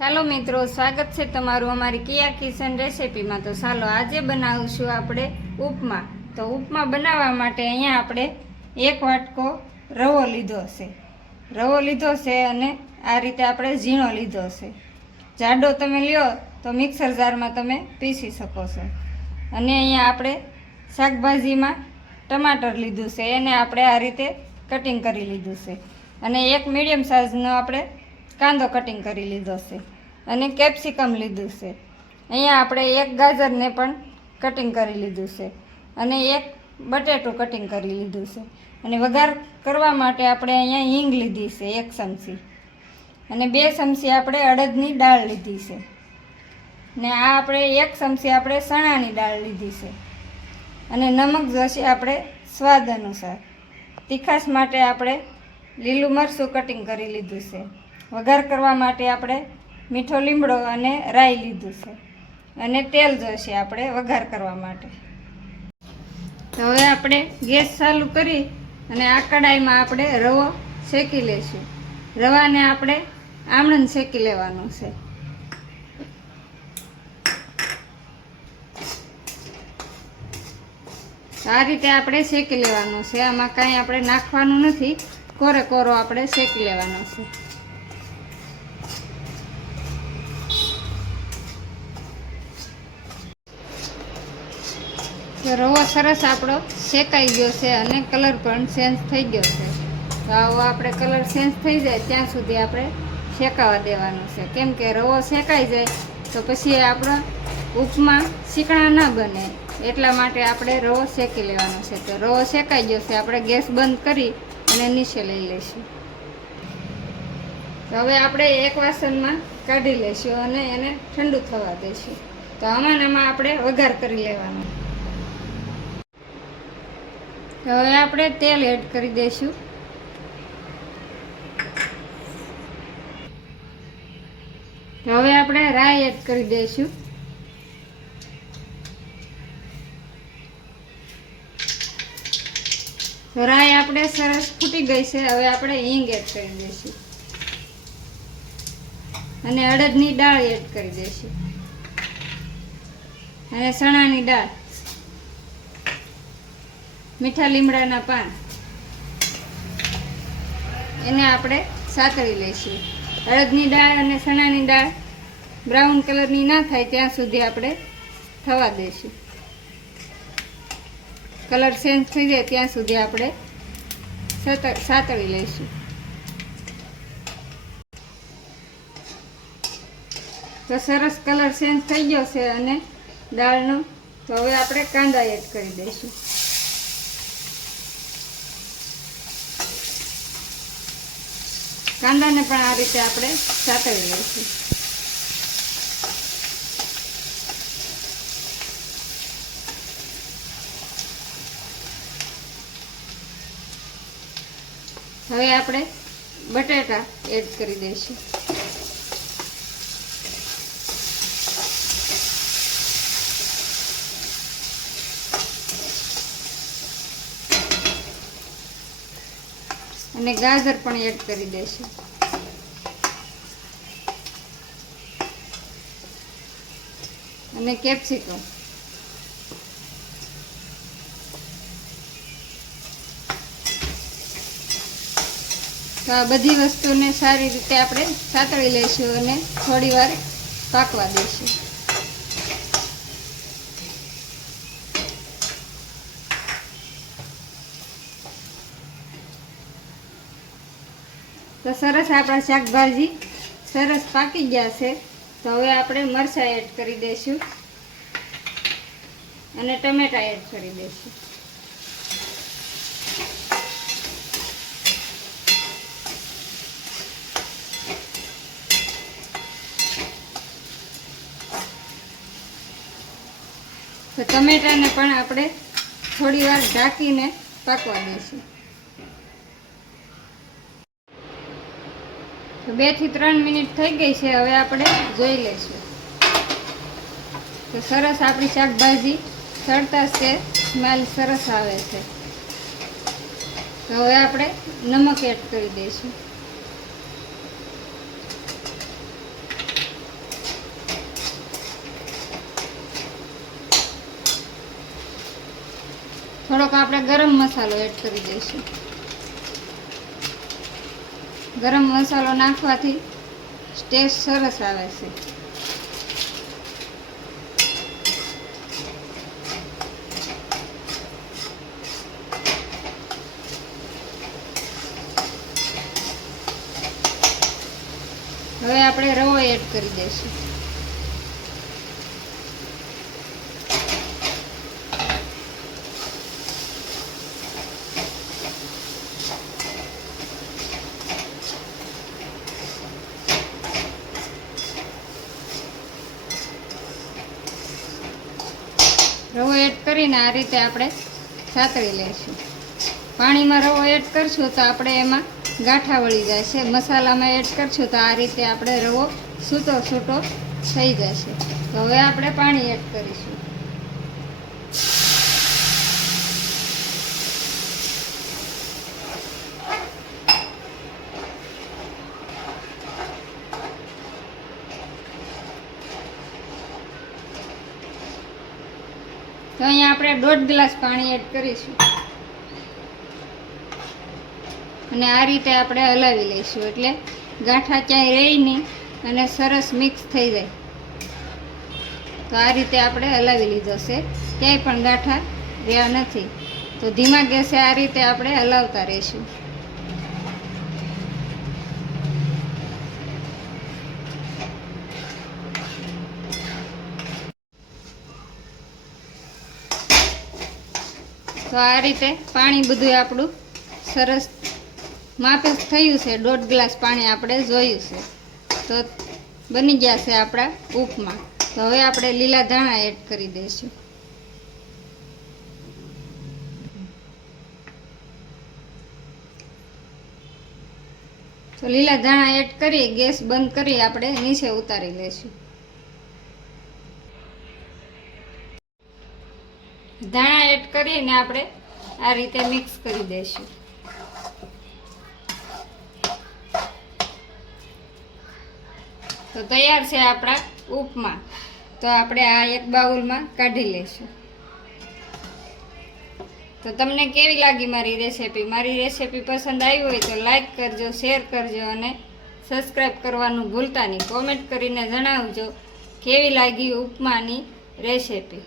ચાલો મિત્રો, સ્વાગત છે તમારું અમારી કિયા કિચન રેસીપીમાં। તો ચાલો આજે બનાવીશું આપણે ઉપમા। તો ઉપમા બનાવવા માટે અહીંયા આપણે 1 વાટકો રવો લીધો છે અને આ રીતે આપણે ઝીણો લીધો છે। જાડો તમે લ્યો તો મિક્સર જારમાં તમે પીસી શકો છો। અને અહીંયા આપણે શાકભાજીમાં ટમાટર લીધું છે, એને આપણે આ રીતે કટિંગ કરી લીધું છે। અને એક મીડિયમ સાઇઝનો આપણે કાંદો કટિંગ કરી લીધો છે અને કેપ્સિકમ લીધું છે। અહીંયા આપણે એક ગાજરને પણ કટિંગ કરી લીધું છે અને એક બટેટું કટિંગ કરી લીધું છે। અને વઘાર કરવા માટે આપણે અહીંયા હિંગ લીધી છે 1 ચમચી અને 2 ચમચી આપણે અડદની દાળ લીધી છે ને આ આપણે 1 ચમચી આપણે ચણાની દાળ લીધી છે। અને નમક જોશે આપણે સ્વાદ અનુસાર। તીખાશ માટે આપણે લીલું મરચું કટિંગ કરી લીધું છે। વઘાર કરવા માટે આપણે મીઠો લીમડો અને રાઈ લીધું છે અને તેલ જોશે આપણે વઘાર કરવા માટે। તો હવે આપણે ગેસ ચાલુ કરી અને આ કડાઈમાં આપણે રવો શેકી લઈશું। રવાને આપણે આમળન શેકી લેવાનું છે। આ રીતે આપણે શેકી લેવાનું છે, આમાં કાંઈ આપણે નાખવાનું નથી, કોરે કોરો આપણે શેકી લેવાનો છે। તો રવો સરસ આપણો શેકાઈ ગયો છે અને કલર પણ ચેન્જ થઈ ગયો છે। તો આવો આપણે કલર ચેન્જ થઈ જાય ત્યાં સુધી આપણે શેકાવા દેવાનું છે, કેમ કે રવો શેકાઈ જાય તો પછી આપણો ઉપમા શીકણા ના બને, એટલા માટે આપણે રવો શેકી લેવાનો છે। તો રવો શેકાઈ ગયો છે, આપણે ગેસ બંધ કરી અને નીચે લઈ લઈશું। તો હવે આપણે એક વાસણમાં કાઢી લઈશું અને એને ઠંડુ થવા દઈશું। તો આમાં આપણે વઘાર કરી લેવાનો। તો હવે આપણે તેલ એડ કરી દઈશું। તો હવે આપણે રાઈ એડ કરી દઈશું। તો રાઈ આપણે સરસ ફૂટી ગઈ છે, હવે આપણે હિંગ એડ કરી દઈશું અને અડદની દાળ એડ કરી દઈશું અને ચણાની દાળ, મીઠા લીમડાના પાન, એને આપણે સાતળી લઈશું। અડદની દાળ અને ચણાની દાળ બ્રાઉન કલરની ના થાય ત્યાં સુધી આપણે થવા દઈશું। કલર ચેન્જ થઈ જાય ત્યાં સુધી આપણે સાતળી લઈશું। તો સરસ કલર ચેન્જ થઈ ગયો છે અને દાળનો। તો હવે આપણે કાંદા એડ કરી દઈશું। કાંદાને પણ આ રીતે આપણે સાતળી લઈશું। હવે આપણે બટાટા એડ કરી દઈશું। અને ગાજર પણ એડ કરી દઈશું। અને કેપ્સિકમ। તો આ બધી વસ્તુને સારી રીતે આપણે સાતળી લઈશું અને થોડી વાર પાકવા દઈશું। તો સરસ આપણા શાકભાજી સરસ પાકી ગયા છે। તો હવે આપણે મરચાં એડ કરી દઈશું અને ટમેટા એડ કરી દઈશું। તો ટમેટાને પણ આપણે થોડી વાર ઢાંકીને પાકવા દઈશું। તો 2 થી 3 મિનિટ થઈ ગઈ છે, હવે આપણે જોઈ લઈશું। તો સરસ આપણી શાકભાજી તળતા છે, સ્મેલ સરસ આવે છે। તો હવે આપણે નમક એડ કરી દઈશું। થોડોક આપણે ગરમ મસાલો એડ કરી દઈશું. ગરમ મસાલો નાખવાથી ટેસ્ટ સરસ આવે છે. હવે આપણે રવો એડ કરી દઈશું. રવો એડ કરીને આ રીતે આપણે સાતળી લઈશું. પાણીમાં રવો એડ કરશું તો આપણે એમાં ગાંઠા વળી જશે. મસાલામાં એડ કરશું તો આ રીતે આપણે રવો છૂટો છૂટો થઈ જશે. તો હવે આપણે પાણી એડ કરીશું. તો અહીંયા આપણે 1.5 ગ્લાસ પાણી એડ કરીશું અને આ રીતે આપણે હલાવી લઈશું, એટલે ગાંઠા ક્યાંય રહે નહીં અને સરસ મિક્સ થઈ જાય. તો આ રીતે આપણે હલાવી લીધો છે, ક્યાંય પણ ગાંઠા રહ્યા નથી. તો ધીમા ગેસે આ રીતે આપણે હલાવતા રહીશું. તો આ રીતે પાણી બધું આપણું સરસ માપે થયું છે. 1.5 ગ્લાસ પાણી આપણે જોયું છે. તો બની ગયા છે આપણા ઉપમા. તો હવે આપણે લીલા ધાણા એડ કરી દઈશું. તો લીલા ધાણા એડ કરી ગેસ બંધ કરી આપણે નીચે ઉતારી લઈશું. ધાણા એડ કરીને આપણે આ રીતે મિક્સ કરી દઈશું. તો તૈયાર છે આપણા ઉપમા. તો આપણે આ એક બાઉલમાં કાઢી લઈશું. તો તમને કેવી લાગી મારી રેસીપી? મારી રેસીપી પસંદ આવી હોય તો લાઈક કરજો, શેર કરજો અને સબસ્ક્રાઈબ કરવાનું ભૂલતા નહીં. કોમેન્ટ કરીને જણાવજો કેવી લાગી ઉપમાની રેસીપી.